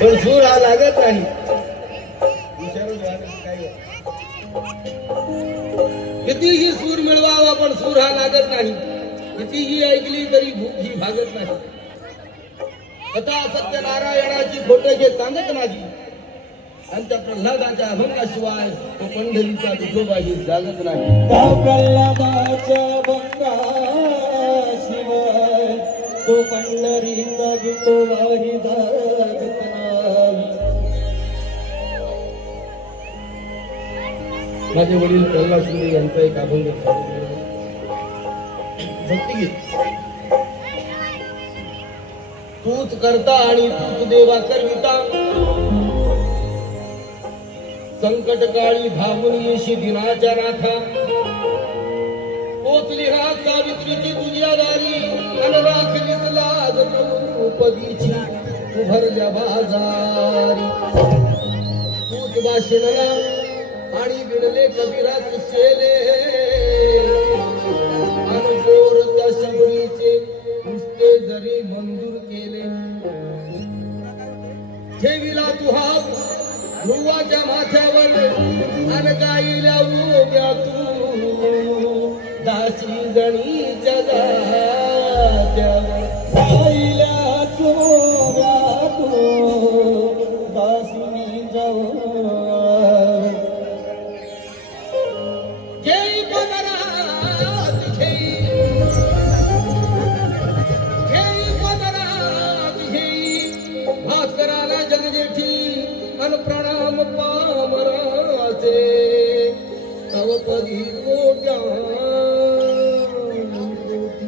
पण सूर हा लागत नाही. कितीही सूर मिळवावा पण सूर हा लागत नाही. कितीही ऐकली तरी भूक ही भागत नाही. कथा सत्यनारायणाची खोटे सांगत नाही. आणि त्या प्रल्हादाच्या अभंगाशिवाय तो पंढरीचा विठोबाही जागत नाही. त्या प्रल्हादाच्या अभंगाशिवाय तो पंढरीचा विठोबाही जागत नाही. माझे वडील प्रल्हाद शिंदे यांचा एक अभंग भक्तिगीत. तूच करता आणि तूच देवा करविता, संकट काळी धावून येशी दिनाच्या नाथा. पोचली हा सावित्रीची तुझ्या दारी, अन राखलीस लाज द्रौपदीची उभरल्या बाजारी. तूच बाशिणला आणि विणले कबीराचे शेले, अनपोर त्या शबरीचे नुसते जरी मंजूर केले. ठेविला तू हात ध्रुवाच्या माथ्यावर, अन गाईला उभ्या तू दासी जणीच्या जात्यावर. गाईला उभ्या तू दासिनी जाऊ. घेई पदरात घेई, घेई पदरात घेई भास्कराला जगजेठी, अन प्रणाम पामराचे तव पदी कोट्या.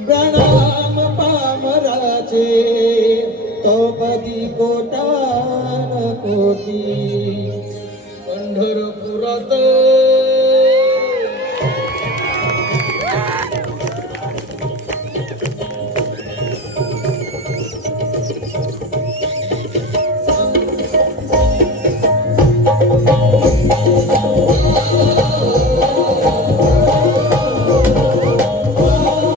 प्रणाम पामराचे तो पदी कोटान कोटी. पंढरपुरात